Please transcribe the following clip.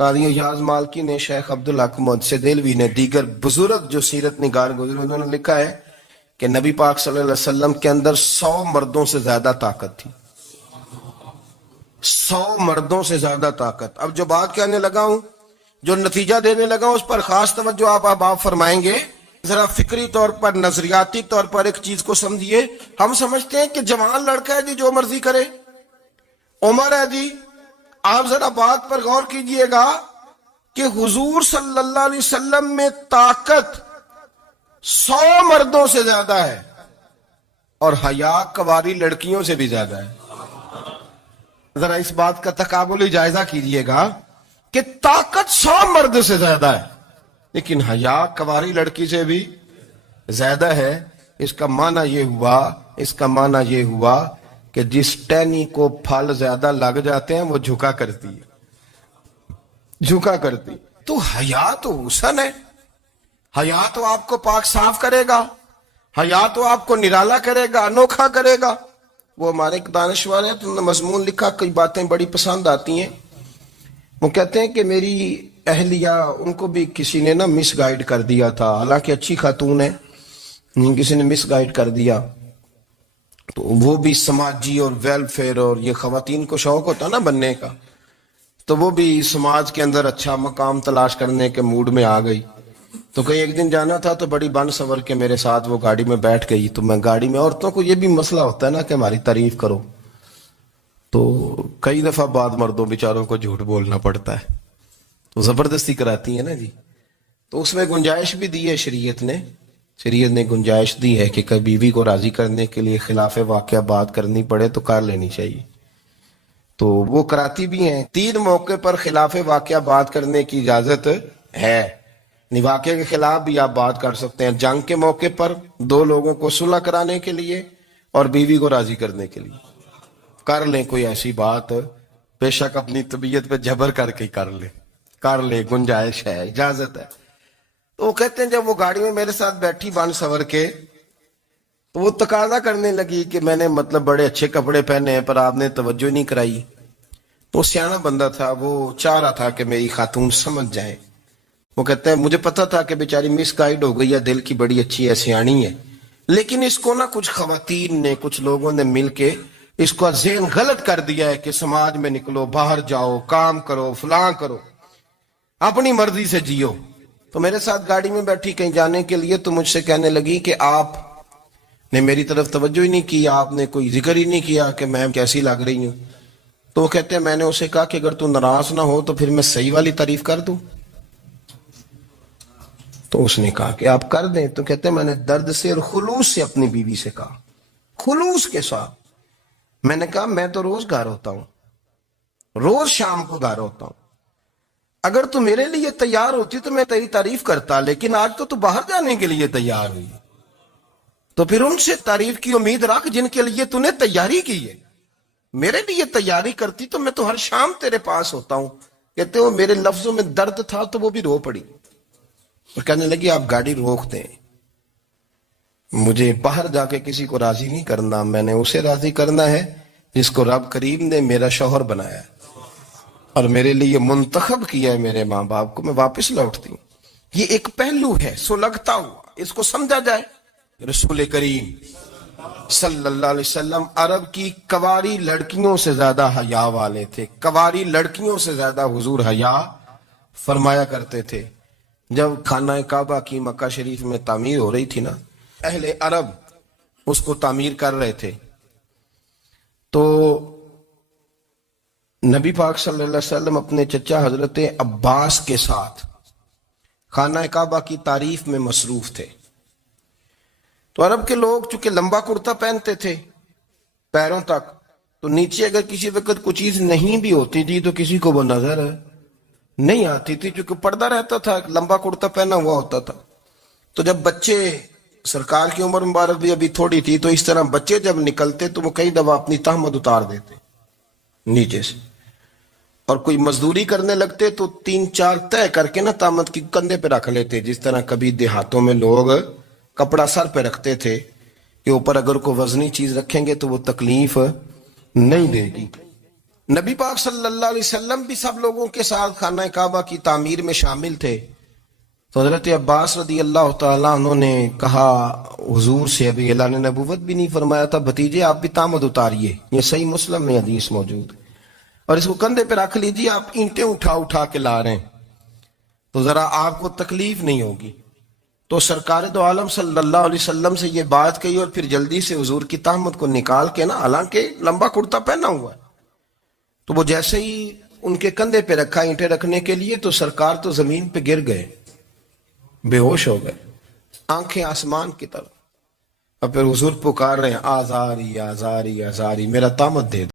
قاضی اعجاز مالکی نے، شیخ عبدالحق محدث دہلوی نے، دیگر بزرگ جو سیرت نگار گزرے انہوں نے لکھا ہے کہ نبی پاک صلی اللہ علیہ وسلم کے اندر 100 مردوں سے زیادہ طاقت تھی. 100 مردوں سے زیادہ طاقت. اب جو بات کہنے لگا ہوں، جو نتیجہ دینے لگا ہوں، اس پر خاص توجہ آپ فرمائیں گے. ذرا فکری طور پر، نظریاتی طور پر ایک چیز کو سمجھیے. ہم سمجھتے ہیں کہ جوان لڑکا ہے جی جو مرضی کرے، عمر ہے جی. آپ ذرا بات پر غور کیجئے گا کہ حضور صلی اللہ علیہ وسلم میں طاقت 100 مردوں سے زیادہ ہے اور حیا کواری لڑکیوں سے بھی زیادہ ہے. ذرا اس بات کا تقابلی جائزہ کیجئے گا کہ طاقت 100 مرد سے زیادہ ہے لیکن حیا کواری لڑکی سے بھی زیادہ ہے. اس کا معنی یہ ہوا کہ جس ٹہنی کو پھل زیادہ لگ جاتے ہیں وہ جھکا کرتی ہے. تو حیا تو حسن ہے. حیا تو آپ کو پاک صاف کرے گا، حیا تو آپ کو نرالا کرے گا، انوکھا کرے گا. وہ ہمارے ایک دانشور ہیں، انہوں نے مضمون لکھا، کئی باتیں بڑی پسند آتی ہیں. وہ کہتے ہیں کہ میری اہلیہ، ان کو بھی کسی نے مس گائیڈ کر دیا تھا، حالانکہ اچھی خاتون ہے، کسی نے مس گائیڈ کر دیا. تو وہ بھی سماجی اور ویلفیئر، اور یہ خواتین کو شوق ہوتا نا بننے کا، تو وہ بھی سماج کے اندر اچھا مقام تلاش کرنے کے موڈ میں آ گئی. تو کہیں ایک دن جانا تھا تو بڑی بن سور کے میرے ساتھ وہ گاڑی میں بیٹھ گئی. تو میں گاڑی میں، عورتوں کو یہ بھی مسئلہ ہوتا ہے نا کہ ہماری تعریف کرو، تو کئی دفعہ بعد مردوں بیچاروں کو جھوٹ بولنا پڑتا ہے، تو زبردستی کراتی ہے نا جی. تو اس میں گنجائش بھی دی ہے شریعت نے گنجائش دی ہے کہ کبھی بیوی کو راضی کرنے کے لیے خلاف واقعہ بات کرنی پڑے تو کر لینی چاہیے. تو وہ کراتی بھی ہیں. 3 موقع پر خلاف واقعہ بات کرنے کی اجازت ہے. واقعے کے خلاف بھی آپ بات کر سکتے ہیں. جنگ کے موقع پر 2 لوگوں کو صلح کرانے کے لیے اور بیوی کو راضی کرنے کے لیے کر لیں کوئی ایسی بات، بے شک اپنی طبیعت پہ جبر کر کے کر لے، گنجائش ہے، اجازت ہے. تو وہ کہتے ہیں جب وہ گاڑی میں میرے ساتھ بیٹھی بن سور کے، تو وہ تقاضا کرنے لگی کہ میں نے بڑے اچھے کپڑے پہنے ہیں پر آپ نے توجہ نہیں کرائی. تو سیانا بندہ تھا، وہ چاہ رہا تھا کہ میری خاتون سمجھ جائے. وہ کہتے ہیں مجھے پتا تھا کہ بیچاری مس گائیڈ ہو گئی ہے، دل کی بڑی اچھی ہے، سیانی ہے، لیکن اس کو کچھ خواتین نے، کچھ لوگوں نے مل کے اس کو ذہن غلط کر دیا ہے کہ سماج میں نکلو، باہر جاؤ، کام کرو، فلاں کرو، اپنی مرضی سے جیو. تو میرے ساتھ گاڑی میں بیٹھی کہیں جانے کے لیے، تو مجھ سے کہنے لگی کہ آپ نے میری طرف توجہ ہی نہیں کی، آپ نے کوئی ذکر ہی نہیں کیا کہ میں کیسی لگ رہی ہوں. تو وہ کہتے ہیں میں نے اسے کہا کہ اگر تو ناراض نہ ہو تو پھر میں صحیح والی تعریف کر دوں. تو اس نے کہا کہ آپ کر دیں. تو کہتے ہیں میں نے درد سے اور خلوص سے اپنی بیوی سے کہا، خلوص کے ساتھ. میں نے کہا میں تو روز گھر ہوتا ہوں، روز شام کو گھر ہوتا ہوں، اگر تو میرے لیے تیار ہوتی تو میں تیری تعریف کرتا، لیکن آج تو باہر جانے کے لیے تیار ہوئی، تو پھر ان سے تعریف کی امید رکھ جن کے لیے تو نے تیاری کی ہے. میرے لیے تیاری کرتی تو میں تو ہر شام تیرے پاس ہوتا ہوں. کہتے ہو میرے لفظوں میں درد تھا تو وہ بھی رو پڑی اور کہنے لگی آپ گاڑی روک دیں، مجھے باہر جا کے کسی کو راضی نہیں کرنا، میں نے اسے راضی کرنا ہے جس کو رب کریم نے میرا شوہر بنایا ہے اور میرے لیے منتخب کیا ہے میرے ماں باپ کو. میں واپس لوٹتی ہوں. یہ ایک پہلو ہے سو لگتا ہوا، اس کو سمجھا جائے. رسول کریم صلی اللہ علیہ وسلم عرب کی کواری لڑکیوں سے زیادہ حیا والے تھے. کواری لڑکیوں سے زیادہ حضور حیا فرمایا کرتے تھے. جب خانہ کعبہ کی مکہ شریف میں تعمیر ہو رہی تھی نا، اہل عرب اس کو تعمیر کر رہے تھے، تو نبی پاک صلی اللہ علیہ وسلم اپنے چچا حضرت عباس کے ساتھ خانہ کعبہ کی تعریف میں مصروف تھے. تو عرب کے لوگ چونکہ لمبا کرتا پہنتے تھے پیروں تک، تو نیچے اگر کسی وقت کوئی چیز نہیں بھی ہوتی تھی تو کسی کو وہ نظر نہیں آتی تھی، چونکہ پردہ رہتا تھا، لمبا کرتا پہنا ہوا ہوتا تھا. تو جب بچے، سرکار کی عمر مبارک بھی ابھی تھوڑی تھی، تو اس طرح بچے جب نکلتے تو وہ کئی دفعہ اپنی تہمت اتار دیتے نیچے سے، اور کوئی مزدوری کرنے لگتے تو 3-4 طے کر کے تہمت کی کندھے پہ رکھ لیتے. جس طرح کبھی دیہاتوں میں لوگ کپڑا سر پہ رکھتے تھے کہ اوپر اگر کوئی وزنی چیز رکھیں گے تو وہ تکلیف نہیں دے گی. نبی پاک صلی اللہ علیہ وسلم بھی سب لوگوں کے ساتھ خانہ کعبہ کی تعمیر میں شامل تھے. تو حضرت عباس رضی اللہ تعالیٰ عنہ نے کہا حضور سے، ابھی اعلان نبوت بھی نہیں فرمایا تھا، بھتیجے آپ بھی تامد اتاریے، یہ صحیح مسلم میں حدیث موجود ہے، اور اس کو کندھے پہ رکھ لیجیے، آپ اینٹیں اٹھا اٹھا کے لا رہے ہیں تو ذرا آپ کو تکلیف نہیں ہوگی. تو سرکار دو عالم صلی اللہ علیہ وسلم سے یہ بات کہی، اور پھر جلدی سے حضور کی تہمت کو نکال کے نا، حالانکہ لمبا کرتا پہنا ہوا ہے، تو وہ جیسے ہی ان کے کندھے پہ رکھا اینٹیں رکھنے کے لیے، تو سرکار تو زمین پہ گر گئے، بے ہوش ہو گئے، آنکھیں آسمان کی طرف. اور پھر حضور پکار رہے ہیں آزاری آزاری آزاری، میرا تامت دے دو.